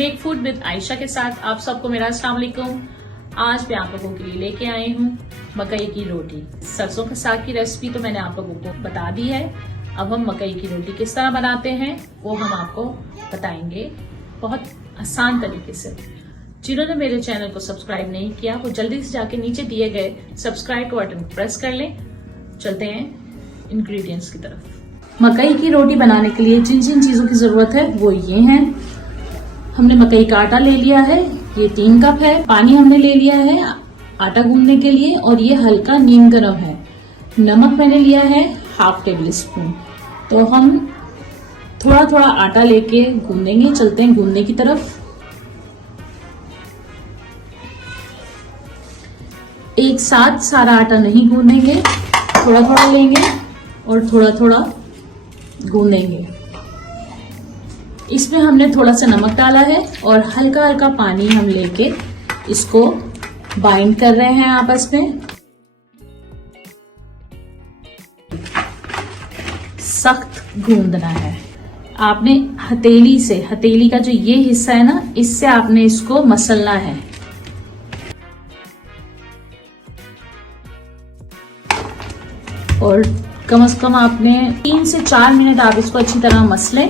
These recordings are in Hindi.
मेक फूड विद आयशा के साथ आप सबको मेरा अस्सलाम वालेकुम। आज मैं आप लोगों के लिए लेके आई हूँ मकई की रोटी। सरसों के साग की रेसिपी तो मैंने आप लोगों को बता दी है। अब हम मकई की रोटी किस तरह बनाते हैं वो हम आपको बताएंगे बहुत आसान तरीके से। जिन्होंने मेरे चैनल को सब्सक्राइब नहीं किया वो जल्दी से जाके नीचे दिए गए सब्सक्राइब बटन को प्रेस कर लें। चलते हैं इंग्रेडिएंट्स की तरफ। मकई की रोटी बनाने के लिए जिन जिन चीजों की जरूरत है वो ये हैं। हमने मकई का आटा ले लिया है, ये 3 कप है। पानी हमने ले लिया है आटा गूंदने के लिए और ये हल्का नीम गर्म है। नमक मैंने लिया है ½ टेबल स्पून। तो हम थोड़ा थोड़ा आटा लेके गूंदेंगे। चलते हैं गूंदने की तरफ। एक साथ सारा आटा नहीं गूंदेंगे, थोड़ा थोड़ा लेंगे और थोड़ा थोड़ा गूंदेंगे। इसमें हमने थोड़ा सा नमक डाला है और हल्का हल्का पानी हम लेके इसको बाइंड कर रहे हैं आपस में। सख्त गूंदना है। आपने हथेली का जो ये हिस्सा है ना, इससे आपने इसको मसलना है। और कम से कम आपने 3 से 4 मिनट आप इसको अच्छी तरह मसलें।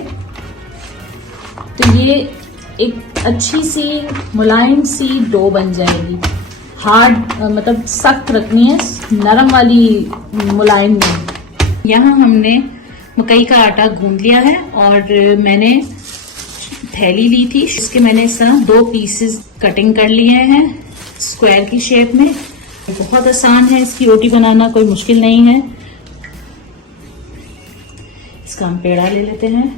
तो ये एक अच्छी सी मुलायम सी डो बन जाएगी। हार्ड मतलब सख्त रखनी है, नरम वाली मुलायम नहीं। यहाँ हमने मकई का आटा गूंद लिया है और मैंने थैली ली थी, इसके मैंने इस तरह 2 पीसेस कटिंग कर लिए हैं स्क्वायर की शेप में। बहुत आसान है इसकी रोटी बनाना, कोई मुश्किल नहीं है। इसका हम पेड़ा ले लेते हैं।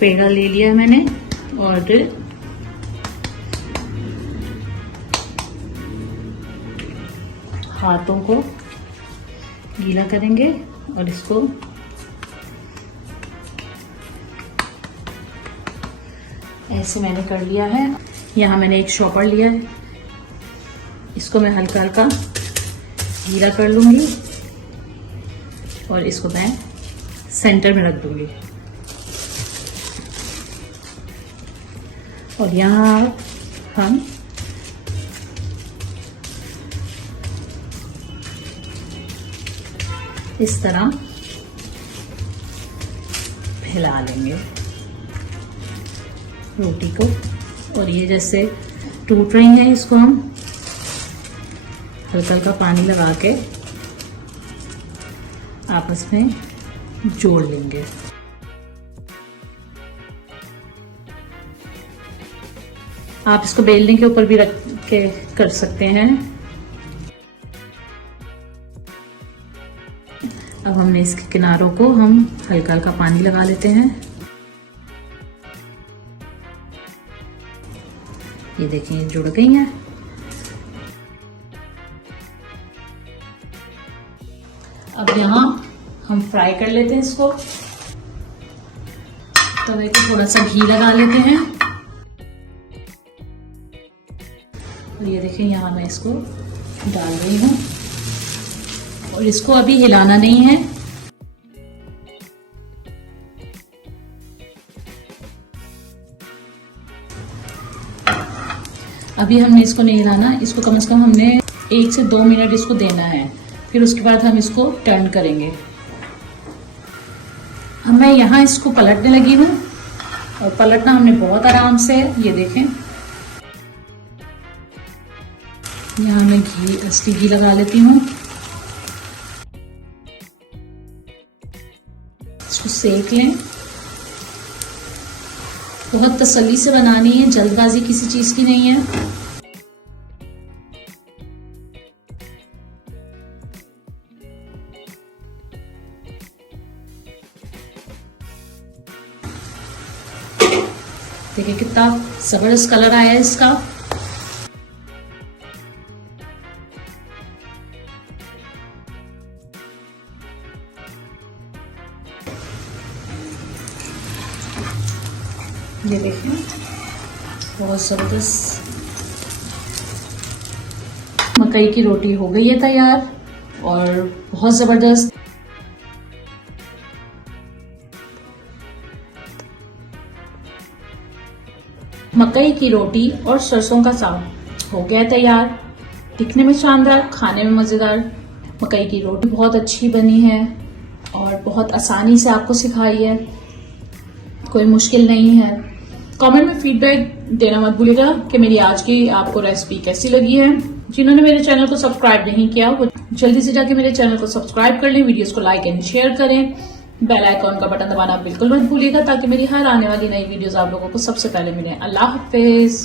पेड़ा ले लिया मैंने और हाथों को गीला करेंगे और इसको ऐसे मैंने कर लिया है। यहाँ मैंने एक शॉपर लिया है, इसको मैं हल्का हल्का गीला कर लूंगी और इसको मैं सेंटर में रख दूंगी। और यहाँ हम इस तरह फैला लेंगे रोटी को। और ये जैसे टूट रही है, इसको हम हल्का हल्का पानी लगा के आपस में जोड़ लेंगे। आप इसको बेलने के ऊपर भी रख के कर सकते हैं। अब हमने इसके किनारों को हम हल्का हल्का पानी लगा लेते हैं। ये देखिए जुड़ गई हैं। अब यहाँ हम फ्राई कर लेते हैं इसको। तवे को थोड़ा सा घी लगा लेते हैं। ये देखिए यहाँ मैं इसको डाल रही हूँ और इसको अभी हिलाना नहीं है। अभी हमने इसको नहीं हिलाना, इसको कम से कम हमने 1 से 2 मिनट इसको देना है। फिर उसके बाद हम इसको टर्न करेंगे। अब मैं यहाँ इसको पलटने लगी हूँ और पलटना हमने बहुत आराम से है। ये देखें, यहाँ मैं असली घी लगा लेती हूँ। इसको सेक लें। बहुत तसल्ली से बनानी है, जल्दबाजी किसी चीज की नहीं है। देखिए कितना जबरदस्त कलर आया है इसका। ये देखिए बहुत जबरदस्त मकई की रोटी हो गई है तैयार और बहुत जबरदस्त मकई की रोटी और सरसों का साग हो गया तैयार। दिखने में शानदार, खाने में मजेदार। मकई की रोटी बहुत अच्छी बनी है और बहुत आसानी से आपको सिखाई है, कोई मुश्किल नहीं है। कमेंट में फीडबैक देना मत भूलिएगा कि मेरी आज की आपको रेसिपी कैसी लगी है। जिन्होंने मेरे चैनल को सब्सक्राइब नहीं किया वो जल्दी से जाके मेरे चैनल को सब्सक्राइब कर लें, वीडियोस को लाइक एंड शेयर करें, बेल आइकॉन का बटन दबाना बिल्कुल मत भूलिएगा ताकि मेरी हर आने वाली नई वीडियोस आप लोगों को सबसे पहले मिले। अल्लाह हाफिज।